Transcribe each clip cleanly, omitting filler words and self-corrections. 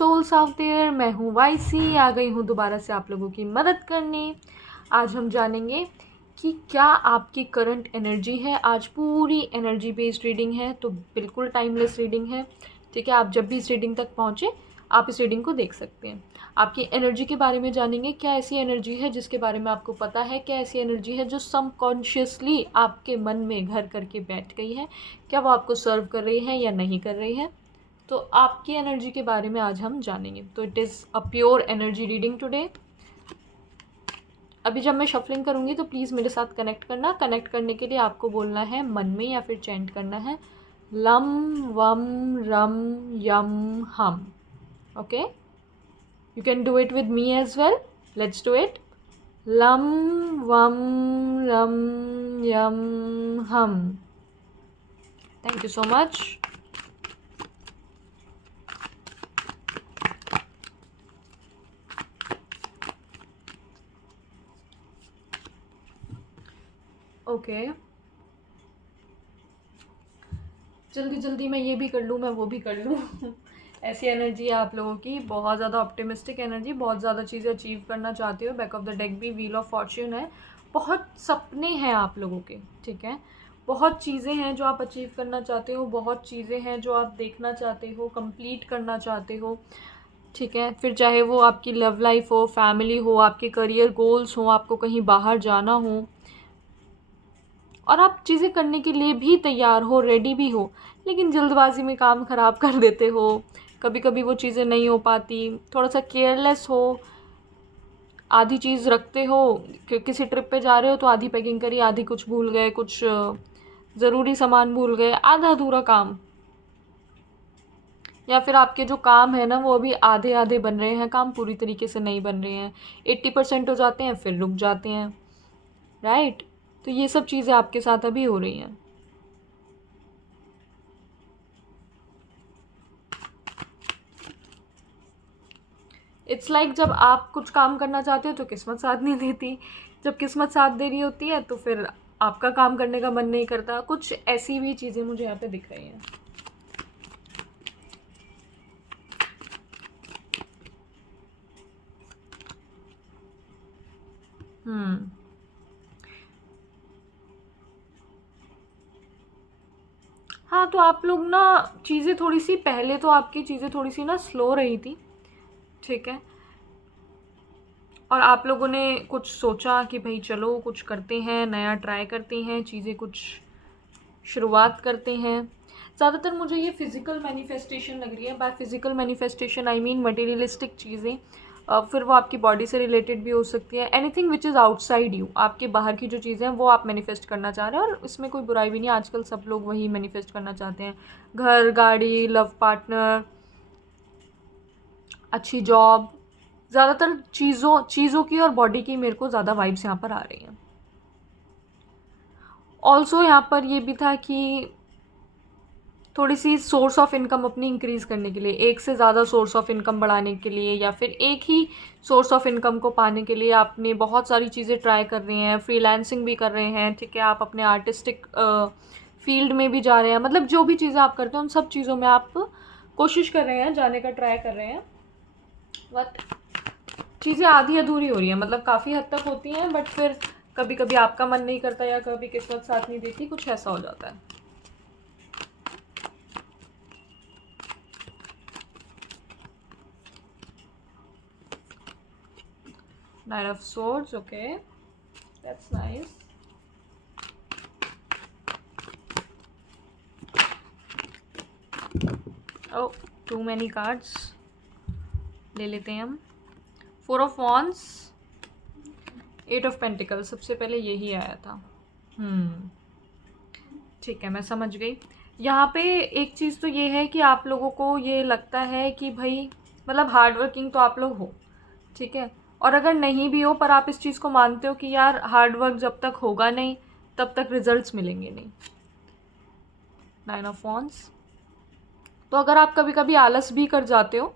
souls out there, मैं हूँ YC, आ गई हूँ दोबारा से आप लोगों की मदद करने। आज हम जानेंगे कि क्या आपकी करंट एनर्जी है। आज पूरी एनर्जी बेस्ड रीडिंग है, तो बिल्कुल टाइमलेस रीडिंग है। ठीक है, आप जब भी इस रीडिंग तक पहुँचे आप इस रीडिंग को देख सकते हैं। आपकी एनर्जी के बारे में जानेंगे, क्या ऐसी एनर्जी है जिसके बारे में आपको पता है, क्या ऐसी एनर्जी है जो सबकॉन्शियसली आपके मन में घर करके बैठ गई है, क्या वो आपको सर्व कर रही है या नहीं कर रही है। तो आपकी एनर्जी के बारे में आज हम जानेंगे। तो it is a pure energy reading today. अभी जब मैं शफलिंग करूँगी तो प्लीज़ मेरे साथ कनेक्ट करना। कनेक्ट करने के लिए आपको बोलना है मन में या फिर चैंट करना है लम वम रम यम हम। Okay, you can do it with me as well. Let's do it. लम वम रम यम हम। Thank you so much. Okay, जल्दी जल्दी मैं ये भी कर लूँ, मैं वो भी कर लूँ। ऐसी एनर्जी है आप लोगों की, बहुत ज़्यादा ऑप्टिमिस्टिक एनर्जी, बहुत ज़्यादा चीज़ें अचीव करना चाहते हो। बैक ऑफ द डेक भी व्हील ऑफ फॉर्च्यून है। बहुत सपने हैं आप लोगों के, ठीक है। बहुत चीज़ें हैं जो आप अचीव करना चाहते हो, बहुत चीज़ें हैं जो आप देखना चाहते हो, कंप्लीट करना चाहते हो, ठीक है। फिर चाहे वो आपकी लव लाइफ हो, फैमिली हो, आपके करियर गोल्स हो, आपको कहीं बाहर जाना हो, और आप चीज़ें करने के लिए भी तैयार हो, रेडी भी हो, लेकिन जल्दबाजी में काम ख़राब कर देते हो। कभी कभी वो चीज़ें नहीं हो पाती, थोड़ा सा केयरलेस हो, आधी चीज़ रखते हो। किसी ट्रिप पे जा रहे हो तो आधी पैकिंग करी, आधी कुछ भूल गए, कुछ ज़रूरी सामान भूल गए, आधा अधूरा काम। या फिर आपके जो काम है ना वो अभी आधे आधे बन रहे हैं, काम पूरी तरीके से नहीं बन रहे हैं, 80% हो जाते हैं फिर रुक जाते हैं, राइट। तो ये सब चीज़ें आपके साथ अभी हो रही हैं। इट्स लाइक जब आप कुछ काम करना चाहते हो तो किस्मत साथ नहीं देती, जब किस्मत साथ दे रही होती है तो फिर आपका काम करने का मन नहीं करता। कुछ ऐसी भी चीज़ें मुझे यहाँ पे दिख रही हैं। हाँ, तो आप लोग ना चीज़ें थोड़ी सी, पहले तो आपकी चीज़ें थोड़ी सी ना स्लो रही थी, ठीक है। और आप लोगों ने कुछ सोचा कि भाई चलो कुछ करते हैं, नया ट्राई करते हैं, चीज़ें कुछ शुरुआत करते हैं। ज़्यादातर मुझे ये फिज़िकल मैनिफेस्टेशन लग रही है। By physical manifestation I mean materialistic चीज़ें। फिर वो आपकी बॉडी से रिलेटेड भी हो सकती है। Anything which is outside you, आपके बाहर की जो चीज़ें हैं वो आप मैनिफेस्ट करना चाह रहे हैं, और इसमें कोई बुराई भी नहीं। आजकल सब लोग वही मैनिफेस्ट करना चाहते हैं, घर, गाड़ी, लव पार्टनर, अच्छी जॉब। ज़्यादातर चीज़ों की और बॉडी की मेरे को ज़्यादा वाइब्स यहाँ पर आ रही हैं। ऑल्सो यहाँ पर ये भी था कि थोड़ी सी सोर्स ऑफ इनकम अपनी इंक्रीज़ करने के लिए, एक से ज़्यादा सोर्स ऑफ इनकम बढ़ाने के लिए, या फिर एक ही सोर्स ऑफ इनकम को पाने के लिए आपने बहुत सारी चीज़ें ट्राई कर रहे हैं, फ्रीलांसिंग भी कर रहे हैं, ठीक है। आप अपने आर्टिस्टिक फील्ड में भी जा रहे हैं, मतलब जो भी चीज़ें आप करते हैं उन सब चीज़ों में आप कोशिश कर रहे हैं, जाने का ट्राई कर रहे हैं। बट चीज़ें आधी अधूरी हो रही हैं, मतलब काफ़ी हद तक होती हैं, बट फिर कभी कभी आपका मन नहीं करता या कभी किस्मत साथ नहीं देती, कुछ ऐसा हो जाता है। Nine of Swords, okay, that's nice. Oh, too many cards. ले लेते हैं हम। Four of Wands, Eight of Pentacles, सबसे पहले यही आया था। ठीक है, मैं समझ गई। यहाँ पे एक चीज़ तो ये है कि आप लोगों को ये लगता है कि भाई मतलब हार्ड वर्किंग तो आप लोग हो, ठीक है। और अगर नहीं भी हो पर आप इस चीज़ को मानते हो कि यार हार्ड वर्क जब तक होगा नहीं तब तक रिजल्ट्स मिलेंगे नहीं। Nine of wands. तो अगर आप कभी कभी आलस भी कर जाते हो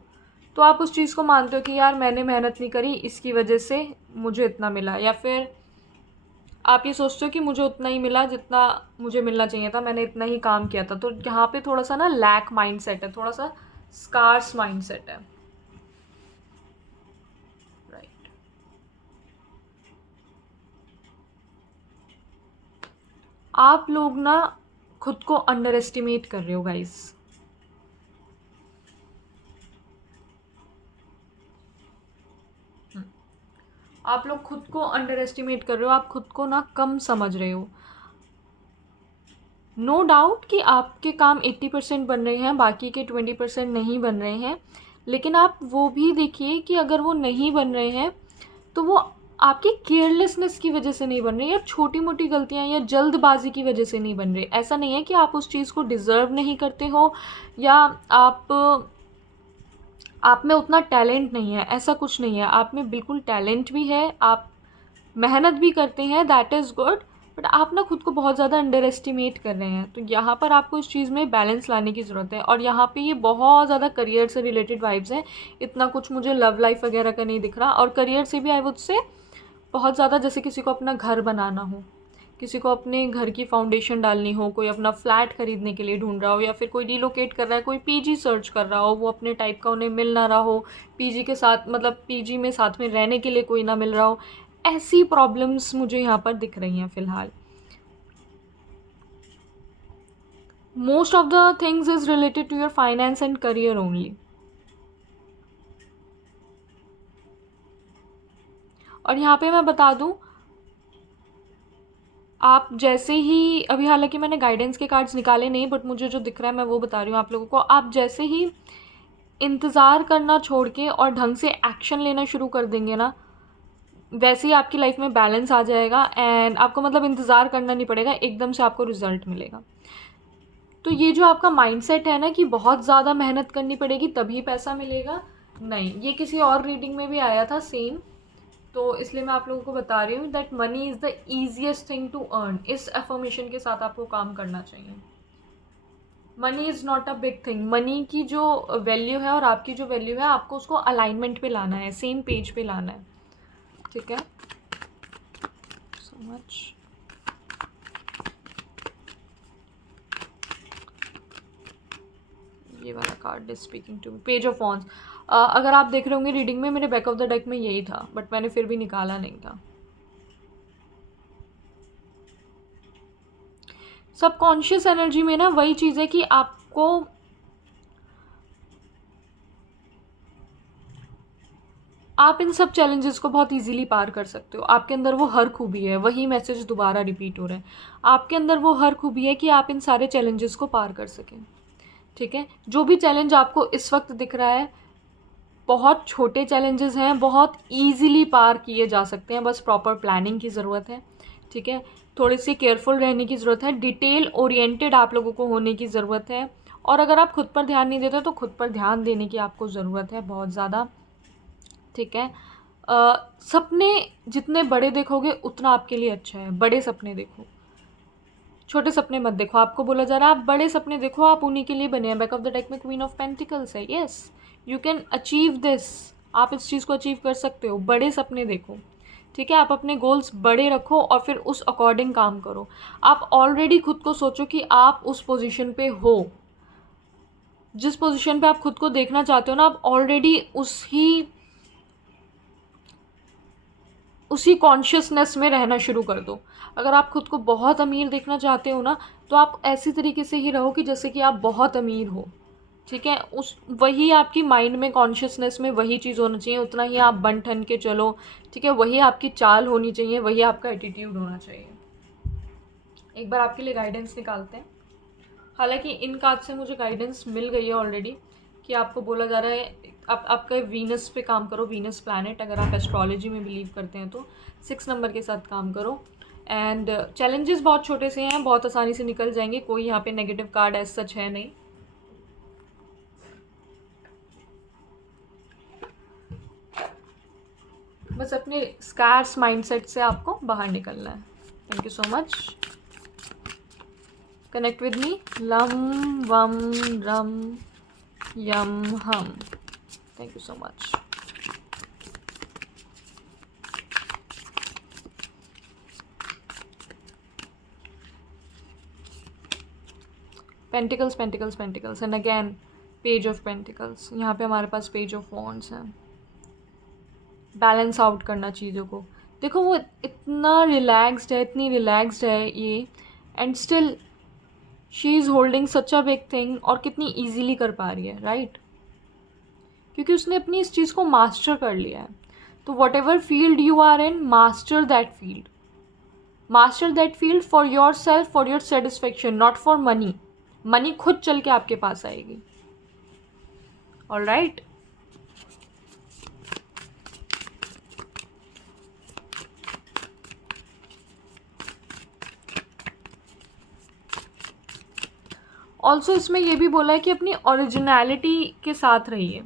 तो आप उस चीज़ को मानते हो कि यार मैंने मेहनत नहीं करी, इसकी वजह से मुझे इतना मिला, या फिर आप ये सोचते हो कि मुझे उतना ही मिला जितना मुझे मिलना चाहिए था, मैंने इतना ही काम किया था। तो यहाँ पे थोड़ा सा ना लैक माइंडसेट है, थोड़ा सा स्कार्स माइंडसेट है। आप लोग ना खुद को अंडर एस्टिमेट कर रहे हो गाइस। आप लोग खुद को अंडर एस्टिमेट कर रहे हो, आप खुद को ना कम समझ रहे हो। नो डाउट कि आपके काम 80% बन रहे हैं, बाकी के 20% नहीं बन रहे हैं, लेकिन आप वो भी देखिए कि अगर वो नहीं बन रहे हैं तो वो आपकी केयरलेसनेस की वजह से नहीं बन रहे, या छोटी मोटी गलतियाँ या जल्दबाजी की वजह से नहीं बन रहे। ऐसा नहीं है कि आप उस चीज़ को डिज़र्व नहीं करते हो या आप में उतना टैलेंट नहीं है, ऐसा कुछ नहीं है। आप में बिल्कुल टैलेंट भी है, आप मेहनत भी करते हैं, दैट इज़ गुड, बट आप ना खुद को बहुत ज़्यादा अंडर एस्टिमेट कर रहे हैं। तो यहाँ पर आपको इस चीज़ में बैलेंस लाने की ज़रूरत है। और यहाँ पे ये बहुत ज़्यादा करियर से रिलेटेड वाइब्स हैं, इतना कुछ मुझे लव लाइफ वगैरह का नहीं दिख रहा। और करियर से भी आई वुड से बहुत ज़्यादा, जैसे किसी को अपना घर बनाना हो, किसी को अपने घर की फाउंडेशन डालनी हो, कोई अपना फ्लैट खरीदने के लिए ढूंढ रहा हो, या फिर कोई रिलोकेट कर रहा है, कोई पीजी सर्च कर रहा हो, वो अपने टाइप का उन्हें मिल ना रहा हो, पीजी के साथ मतलब पीजी में साथ में रहने के लिए कोई ना मिल रहा हो, ऐसी प्रॉब्लम्स मुझे यहाँ पर दिख रही हैं फ़िलहाल। Most of the things is related to your finance and career only. और यहाँ पे मैं बता दूँ, आप जैसे ही अभी, हालांकि मैंने गाइडेंस के कार्ड्स निकाले नहीं, बट मुझे जो दिख रहा है मैं वो बता रही हूँ आप लोगों को। आप जैसे ही इंतज़ार करना छोड़ के और ढंग से एक्शन लेना शुरू कर देंगे ना, वैसे ही आपकी लाइफ में बैलेंस आ जाएगा एंड आपको मतलब इंतज़ार करना नहीं पड़ेगा, एकदम से आपको रिजल्ट मिलेगा। तो ये जो आपका माइंडसेट है ना कि बहुत ज़्यादा मेहनत करनी पड़ेगी तभी पैसा मिलेगा, नहीं, ये किसी और रीडिंग में भी आया था सेम। तो इसलिए मैं आप लोगों को बता रही हूँ that money is the easiest thing to earn. इस एफर्मेशन के साथ आपको काम करना चाहिए। Money is not a big thing. Money की जो वैल्यू है और आपकी जो वैल्यू है, आपको उसको अलाइनमेंट पे लाना है, सेम पेज पे लाना है, ठीक है। So much. ये वाला card is speaking to me, page of wands. अगर आप देख रहे होंगे रीडिंग में, मेरे बैक ऑफ द डेक में यही था, बट मैंने फिर भी निकाला नहीं था। सबकॉन्शियस एनर्जी में ना वही चीज़ है कि आपको आप इन सब चैलेंजेस को बहुत इजीली पार कर सकते हो। आपके अंदर वो हर खूबी है, वही मैसेज दोबारा रिपीट हो रहा है। आपके अंदर वो हर खूबी है कि आप इन सारे चैलेंजेस को पार कर सकें, ठीक है। जो भी चैलेंज आपको इस वक्त दिख रहा है, बहुत छोटे चैलेंजेस हैं, बहुत ईजीली पार किए जा सकते हैं, बस प्रॉपर प्लानिंग की ज़रूरत है, ठीक है। थोड़ी सी केयरफुल रहने की ज़रूरत है, डिटेल ओरिएंटेड आप लोगों को होने की ज़रूरत है। और अगर आप खुद पर ध्यान नहीं देते तो खुद पर ध्यान देने की आपको ज़रूरत है बहुत ज़्यादा, ठीक है। सपने जितने बड़े देखोगे उतना आपके लिए अच्छा है। बड़े सपने देखो, छोटे सपने मत देखो। आपको बोला जा रहा है आप बड़े सपने देखो, आप उन्हीं के लिए बने हैं। बैक ऑफ द डेक में क्वीन ऑफ पेंटिकल्स है। Yes, you can achieve this. आप इस चीज़ को अचीव कर सकते हो। बड़े सपने देखो, ठीक है। आप अपने गोल्स बड़े रखो और फिर उस अकॉर्डिंग काम करो। आप ऑलरेडी खुद को सोचो कि आप उस पोजीशन पे हो, जिस पोजीशन पे आप खुद को देखना चाहते हो ना, आप ऑलरेडी उसी कॉन्शियसनेस में रहना शुरू कर दो। अगर आप खुद को बहुत अमीर देखना चाहते हो ना, तो आप ऐसी तरीके से ही रहो कि जैसे कि आप बहुत अमीर हो, ठीक है। वही आपकी माइंड में, कॉन्शियसनेस में वही चीज़ होना चाहिए, उतना ही आप बन ठन के चलो, ठीक है। वही आपकी चाल होनी चाहिए, वही आपका एटीट्यूड होना चाहिए। एक बार आपके लिए गाइडेंस निकालते हैं। हालांकि इन कार्ड से मुझे गाइडेंस मिल गई है ऑलरेडी कि आपको बोला जा रहा है आपका वीनस पे काम करो, वीनस प्लैनेट, अगर आप एस्ट्रोलॉजी में बिलीव करते हैं तो 6 नंबर के साथ काम करो। एंड चैलेंजेस बहुत छोटे से हैं, बहुत आसानी से निकल जाएंगे। कोई यहाँ पे नेगेटिव कार्ड एज सच है नहीं। बस अपने स्कार्स माइंडसेट से आपको बाहर निकलना है। Thank you so much. Connect with me. Lump वम रम यम हम। Thank you so much. Pentacles pentacles pentacles and again page of pentacles. यहाँ पे हमारे पास पेज ऑफ वॉन्ड्स हैं। बैलेंस आउट करना चीज़ों को। देखो वो इतना रिलैक्स्ड है, इतनी रिलैक्स्ड है ये and still she is holding such a big thing, और कितनी ईजीली कर पा रही है, राइट? क्योंकि उसने अपनी इस चीज़ को मास्टर कर लिया है. तो whatever field you are in, master that field. Master that field for yourself, for your satisfaction, not for money. Money खुद चल के आपके पास आएगी. ऑलराइट. ऑल्सो इसमें यह भी बोला है कि अपनी ओरिजिनलिटी के साथ रहिए.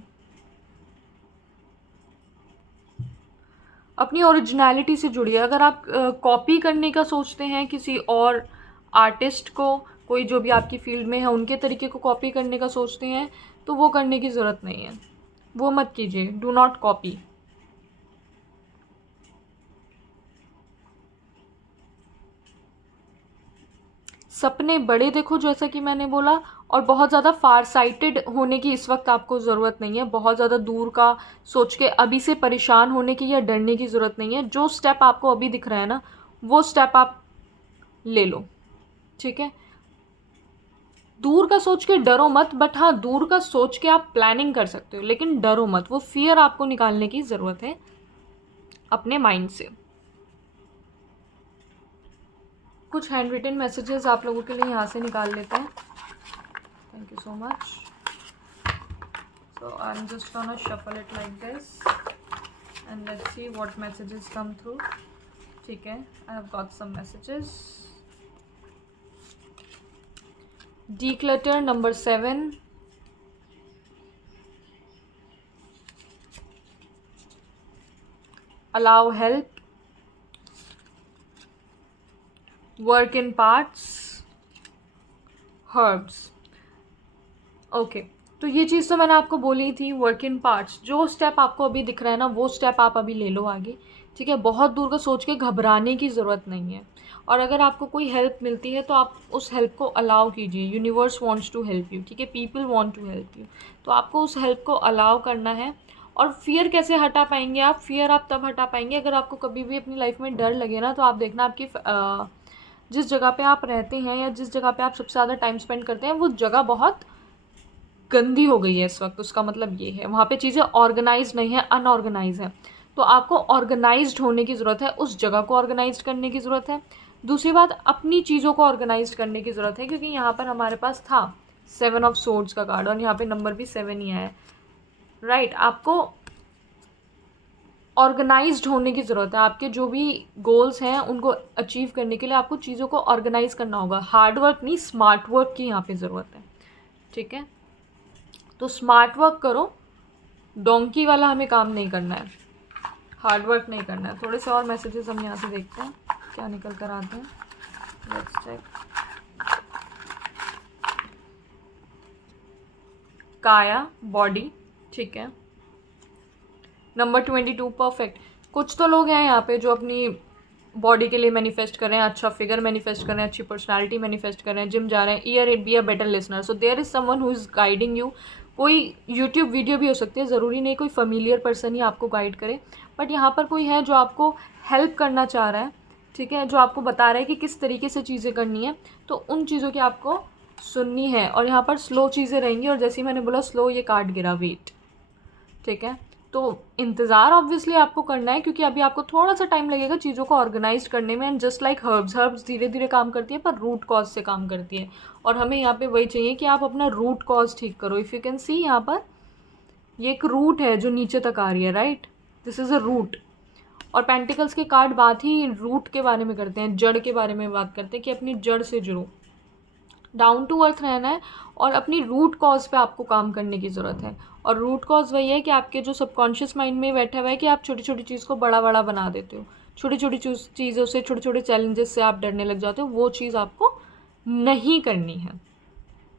अपनी ओरिजिनलिटी से जुड़िए. अगर आप कॉपी करने का सोचते हैं किसी और आर्टिस्ट को, कोई जो भी आपकी फील्ड में है उनके तरीके को कॉपी करने का सोचते हैं, तो वो करने की ज़रूरत नहीं है. वो मत कीजिए. Do not copy. सपने बड़े देखो, जैसा कि मैंने बोला, और बहुत ज़्यादा फार साइटेड होने की इस वक्त आपको ज़रूरत नहीं है. बहुत ज़्यादा दूर का सोच के अभी से परेशान होने की या डरने की ज़रूरत नहीं है. जो स्टेप आपको अभी दिख रहा है ना, वो स्टेप आप ले लो. ठीक है. दूर का सोच के डरो मत, बट हाँ, दूर का सोच के आप प्लानिंग कर सकते हो, लेकिन डरो मत. वो फियर आपको निकालने की ज़रूरत है अपने माइंड से. कुछ हैंड रिटन मैसेजेस आप लोगों के लिए यहाँ से निकाल लेते हैं. Thank you so much. So I am just gonna shuffle it like this and let's see what messages come through. ठीक है. I have got some messages. Declutter number 7. Allow help. Work in parts. Herbs. Okay. तो ये चीज़ तो मैंने आपको बोली थी, वर्क इन पार्ट्स. जो स्टेप आपको अभी दिख रहा है ना, वो स्टेप आप अभी ले लो आगे. ठीक है. बहुत दूर का सोच के घबराने की ज़रूरत नहीं है. और अगर आपको कोई हेल्प मिलती है तो आप उस हेल्प को अलाउ कीजिए. Universe wants to help you. ठीक है. People want to help you. तो आपको उस हेल्प को अलाउ करना है. और फियर कैसे हटा पाएंगे आप? फियर आप तब हटा पाएंगे अगर आपको कभी भी अपनी लाइफ में डर लगे ना, तो आप देखना आपकी जिस जगह पे आप रहते हैं या जिस जगह पे आप सबसे ज़्यादा टाइम स्पेंड करते हैं, वो जगह बहुत गंदी हो गई है इस वक्त. उसका मतलब ये है वहाँ पे चीज़ें ऑर्गेनाइज नहीं है, अनऑर्गेनाइज है. तो आपको ऑर्गेनाइज्ड होने की ज़रूरत है. उस जगह को ऑर्गेनाइज करने की ज़रूरत है. दूसरी बात, अपनी चीज़ों को ऑर्गेनाइज करने की ज़रूरत है, क्योंकि यहाँ पर हमारे पास था 7 ऑफ सोर्ड्स का कार्ड और यहाँ पे नंबर भी 7 ही आया है. राइट. आपको ऑर्गेनाइज्ड होने की ज़रूरत है. आपके जो भी गोल्स हैं उनको अचीव करने के लिए आपको चीज़ों को ऑर्गेनाइज करना होगा. हार्ड वर्क नहीं, स्मार्ट वर्क की यहाँ पे ज़रूरत है. ठीक है. तो स्मार्ट वर्क करो. डोंकी वाला हमें काम नहीं करना है, हार्ड वर्क नहीं करना है. थोड़े से और मैसेजेस हम यहाँ से देखते हैं क्या निकल कर आते हैं. Let's check. काया, बॉडी. ठीक है. Number 22, perfect. कुछ तो लोग हैं यहाँ पे जो अपनी बॉडी के लिए मैनिफेस्ट कर रहे हैं, अच्छा फिगर मैनिफेस्ट कर रहे हैं, अच्छी पर्सनालिटी मैनिफेस्ट कर रहे हैं, जिम जा रहे हैं. Ear it be a better listener. So there is someone who is guiding you. कोई यूट्यूब वीडियो भी हो सकती है, ज़रूरी नहीं कोई फेमिलियर पर्सन ही आपको गाइड करे, बट यहाँ पर कोई है जो आपको हेल्प करना चाह रहा है. ठीक है. जो आपको बता रहा है कि किस तरीके से चीज़ें करनी है. तो उन चीज़ों की आपको सुननी है. और यहाँ पर स्लो चीज़ें रहेंगी, और जैसे ही मैंने बोला स्लो, ये कार्ड गिरा, वेट. ठीक है. तो इंतज़ार ऑब्वियसली आपको करना है, क्योंकि अभी आपको थोड़ा सा टाइम लगेगा चीज़ों को ऑर्गेनाइज करने में. एंड जस्ट लाइक हर्ब्स धीरे धीरे काम करती है, पर रूट कॉज से काम करती है. और हमें यहाँ पे वही चाहिए कि आप अपना रूट कॉज ठीक करो. इफ़ यू कैन सी, यहाँ पर ये एक रूट है जो नीचे तक आ रही है. Right. This is a root. और पेंटिकल्स के कार्ड बात ही रूट के बारे में करते हैं, जड़ के बारे में बात करते हैं कि अपनी जड़ से जुड़ो, डाउन टू अर्थ रहना है, और अपनी रूट कॉज पे आपको काम करने की ज़रूरत है. और रूट कॉज वही है कि आपके जो सबकॉन्शियस माइंड में बैठा हुआ है कि आप छोटी छोटी चीज़ को बड़ा बड़ा बना देते हो. छोटी छोटी चीज़ों से, छोटे छोटे चैलेंजेस से आप डरने लग जाते हो. वो चीज़ आपको नहीं करनी है.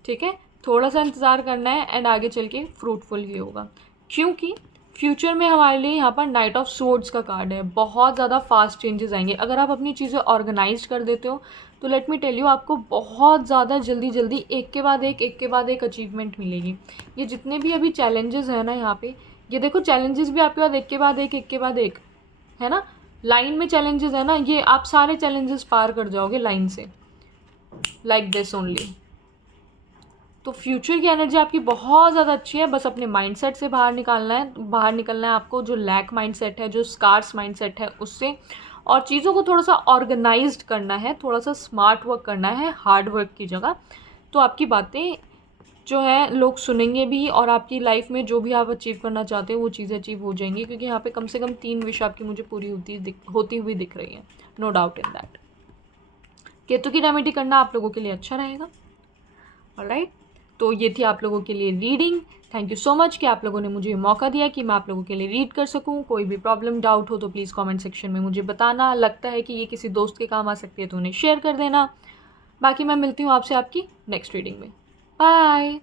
ठीक है. थोड़ा सा इंतज़ार करना है एंड आगे चल के फ्रूटफुल ही होगा, क्योंकि फ्यूचर में हमारे लिए यहाँ पर नाइट ऑफ सोर्ड्स का कार्ड है. बहुत ज़्यादा फास्ट चेंजेस आएंगे अगर आप अपनी चीज़ें ऑर्गेनाइज कर देते हो. तो लेट मी टेल यू, आपको बहुत ज़्यादा जल्दी जल्दी एक के बाद एक अचीवमेंट मिलेगी. ये जितने भी अभी चैलेंजेस हैं ना यहाँ पे, ये देखो चैलेंजेस भी आपके पास एक के बाद एक है ना. लाइन में चैलेंजेस है ना, ये आप सारे चैलेंजेस पार कर जाओगे लाइन से. Like this only. तो फ्यूचर की एनर्जी आपकी बहुत ज़्यादा अच्छी है, बस अपने माइंडसेट से बाहर निकलना है आपको, जो लैक माइंडसेट है, जो स्कार्स माइंडसेट है उससे, और चीज़ों को थोड़ा सा ऑर्गेनाइज्ड करना है, थोड़ा सा स्मार्ट वर्क करना है हार्ड वर्क की जगह। तो आपकी बातें जो है लोग सुनेंगे भी, और आपकी लाइफ में जो भी आप अचीव करना चाहते हो वो चीज़ें अचीव हो जाएंगी, क्योंकि यहाँ पे कम से कम 3 विश आपकी मुझे पूरी होती हुई दिख रही है, no doubt in that. Ketu की रेमेडी करना आप लोगों के लिए अच्छा रहेगा। ऑलराइट, तो ये थी आप लोगों के लिए reading. Thank you so much कि आप लोगों ने मुझे मौका दिया कि मैं आप लोगों के लिए रीड कर सकूं। कोई भी प्रॉब्लम डाउट हो तो प्लीज़ कमेंट सेक्शन में मुझे बताना, लगता है कि ये किसी दोस्त के काम आ सकती है तो उन्हें शेयर कर देना। बाकी मैं मिलती हूँ आपसे आपकी नेक्स्ट रीडिंग में। बाय।